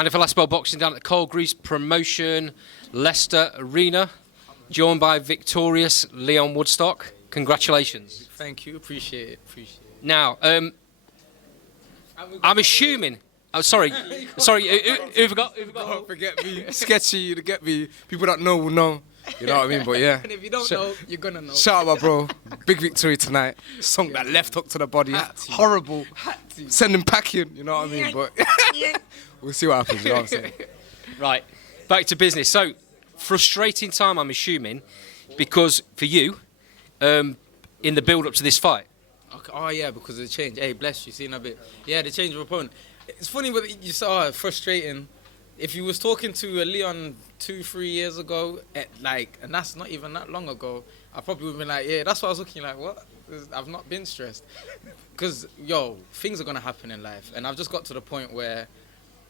And if I last spell boxing down at the Cold Grease Promotion, Leicester Arena, joined by victorious Leon Woodstock. Congratulations. Thank you. Appreciate it. Now, I'm assuming. Oh, sorry. Who forgot? Don't forget me. Sketchy, to get me. People that know will know. You know what I mean? But yeah. And if you don't know, you're gonna know. Shout out, my bro. Big victory tonight. Song that left hook to the body. Horrible. Send him packing. You know what I mean? But we'll see what happens. You know what I'm saying? Right. Back to business. So, frustrating time, I'm assuming, because for you, in the build-up to this fight. Okay. Oh yeah, because of the change. Hey, bless you. Seen a bit. Yeah, the change of opponent. It's funny, but you saw frustrating. If you was talking to a Leon 2-3 years ago, and that's not even that long ago, I probably would have been like, yeah, that's what I was looking like. What? I've not been stressed, because things are gonna happen in life, and I've just got to the point where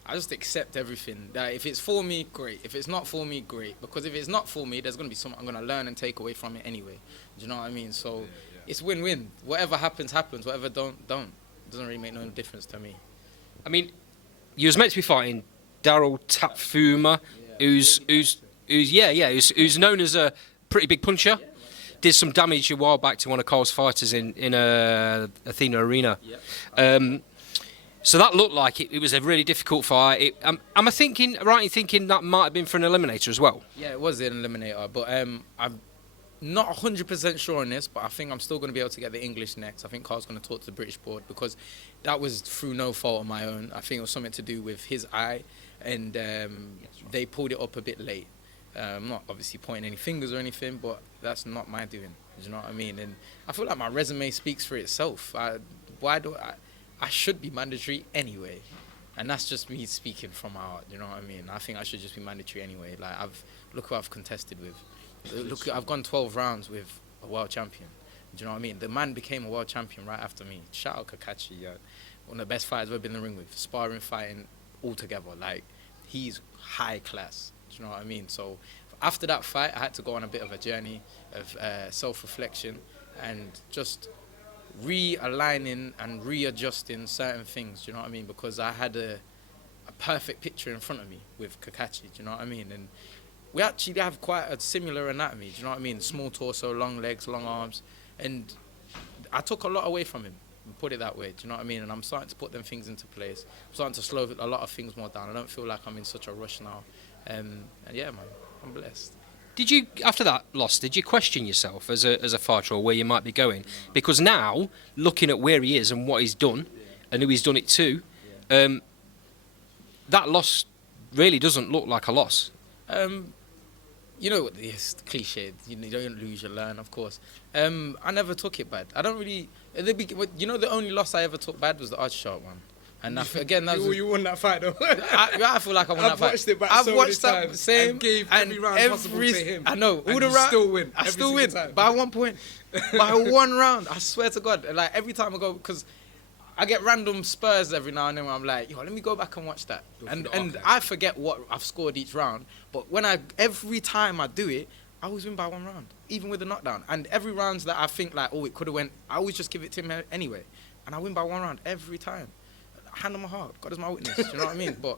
I just accept everything. That if it's for me, great. If it's not for me, great. Because if it's not for me, there's gonna be something I'm gonna learn and take away from it anyway. Do you know what I mean? So it's win-win. Whatever happens, happens. Whatever don't. It doesn't really make no difference to me. I mean, you was meant to be fighting Daryl Tapfuma, who's known as a pretty big puncher. Did some damage a while back to one of Carl's fighters in Athena Arena. So that looked like it was a really difficult fight. Am I right in thinking that might have been for an eliminator as well? Yeah, it was an eliminator, but I'm not 100% sure on this, but I think I'm still going to be able to get the English next. I think Carl's going to talk to the British board, because that was through no fault of my own. I think it was something to do with his eye, and they pulled it up a bit late. I'm not obviously pointing any fingers or anything, but that's not my doing. Do you know what I mean? And I feel like my resume speaks for itself. I should be mandatory anyway, and that's just me speaking from my heart. You know what I mean? I think I should just be mandatory anyway. Like, look who I've contested with. Look, I've gone 12 rounds with a world champion. Do you know what I mean? The man became a world champion right after me. Shout out Kakachi, one of the best fighters I've ever been in the ring with. Sparring, fighting, all together. Like, he's high class. Do you know what I mean? So after that fight, I had to go on a bit of a journey of self-reflection and just realigning and readjusting certain things. Do you know what I mean? Because I had a perfect picture in front of me with Kakachi. Do you know what I mean? And we actually have quite a similar anatomy, do you know what I mean? Small torso, long legs, long arms. And I took a lot away from him, put it that way, do you know what I mean? And I'm starting to put them things into place. I'm starting to slow a lot of things more down. I don't feel like I'm in such a rush now. And yeah, man, I'm blessed. Did you, after that loss, did you question yourself as a fighter or where you might be going? Because now, looking at where he is and what he's done, and who he's done it to, that loss really doesn't look like a loss. You know, it's cliche. You don't lose, you learn, of course. I never took it bad. I don't really. The only loss I ever took bad was the Archshark one. And again, that was. You won that fight though. I feel like I won that fight. I've watched it back I've so watched many that times same. and gave every round possible to him. I know. And you still win. I still win by 1 point. By 1 round. I swear to God. Like, every time I go, because I get random spurs every now and then where I'm like, let me go back and watch that. And I forget what I've scored each round. But every time I do it, I always win by 1 round, even with the knockdown. And every round that I think like, it could have went, I always just give it to him anyway. And I win by 1 round every time. Hand on my heart. God is my witness. Do you know what I mean? But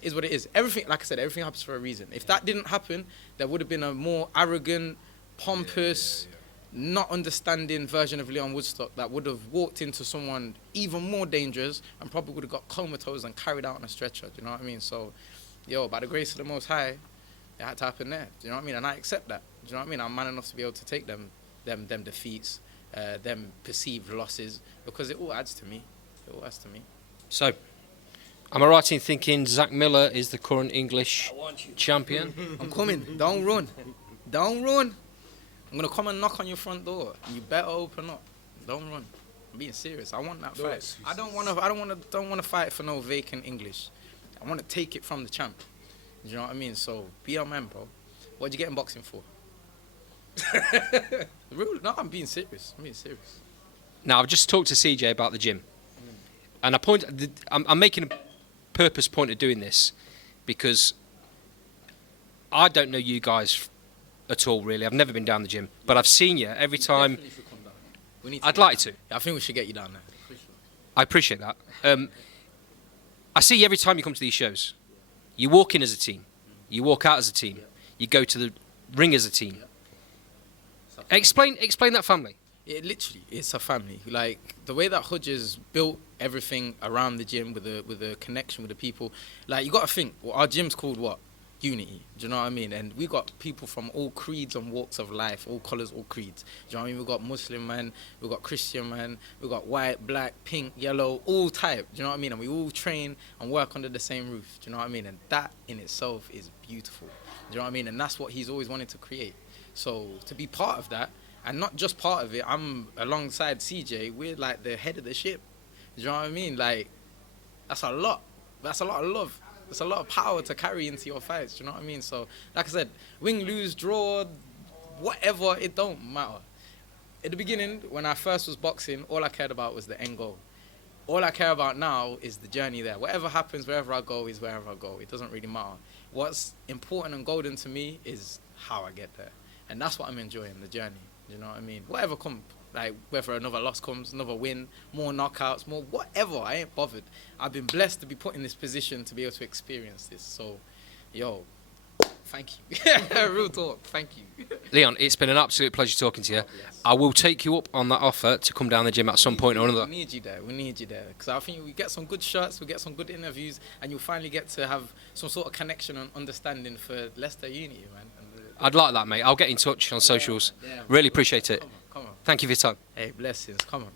is what it is. Everything, like I said, everything happens for a reason. If that didn't happen, there would have been a more arrogant, pompous, not understanding version of Leon Woodstock that would have walked into someone even more dangerous and probably would have got comatose and carried out on a stretcher. Do you know what I mean? So, by the grace of the Most High, it had to happen there. Do you know what I mean? And I accept that. Do you know what I mean? I'm man enough to be able to take them defeats, them perceived losses, because it all adds to me. It all adds to me. So, am I right in thinking Zach Miller is the current English champion? I'm coming. Don't run. Don't run. I'm going to come and knock on your front door. You better open up. Don't run. I'm being serious. I want that fight. I don't want to fight for no vacant English. I want to take it from the champ. You know what I mean? So be a man, bro. What'd you get in boxing for? No, I'm being serious. Now, I've just talked to CJ about the gym. And I'm making a purpose point of doing this because I don't know you guys at all, really. I've never been down the gym, but I've seen you every time. I'd like to. Yeah, I think we should get you down there. I appreciate that. I see you every time you come to these shows. You walk in as a team. You walk out as a team. You go to the ring as a team. Explain that family. It literally, it's a family. Like the way that Hodges built everything around the gym with a connection with the people. Like you got to think, well, our gym's called what? Unity. Do you know what I mean? And we got people from all creeds and walks of life, all colours, all creeds. Do you know what I mean? We got Muslim man, we got Christian man, we got white, black, pink, yellow, all type. Do you know what I mean? And we all train and work under the same roof. Do you know what I mean? And that in itself is beautiful. Do you know what I mean? And that's what he's always wanted to create. So to be part of that, and not just part of it, I'm alongside CJ, we're like the head of the ship. Do you know what I mean? Like, that's a lot. That's a lot of love. That's a lot of power to carry into your fights. Do you know what I mean? So, like I said, win, lose, draw, whatever, it don't matter. At the beginning, when I first was boxing, all I cared about was the end goal. All I care about now is the journey there. Whatever happens, wherever I go is wherever I go. It doesn't really matter. What's important and golden to me is how I get there. And that's what I'm enjoying, the journey. You know what I mean? Whatever comes, like whether another loss comes, another win, more knockouts, more whatever, I ain't bothered. I've been blessed to be put in this position to be able to experience this. So, yo, thank you. Real talk, thank you. Leon, it's been an absolute pleasure talking to you. Yes. I will take you up on that offer to come down the gym at some point or another. We need you there. We need you there. Because I think we get some good shots, we get some good interviews, and you'll finally get to have some sort of connection and understanding for Leicester Unity, man. I'd like that, mate. I'll get in touch on socials. Yeah. Really appreciate it. Come on. Thank you for your time. Hey, blessings. Come on.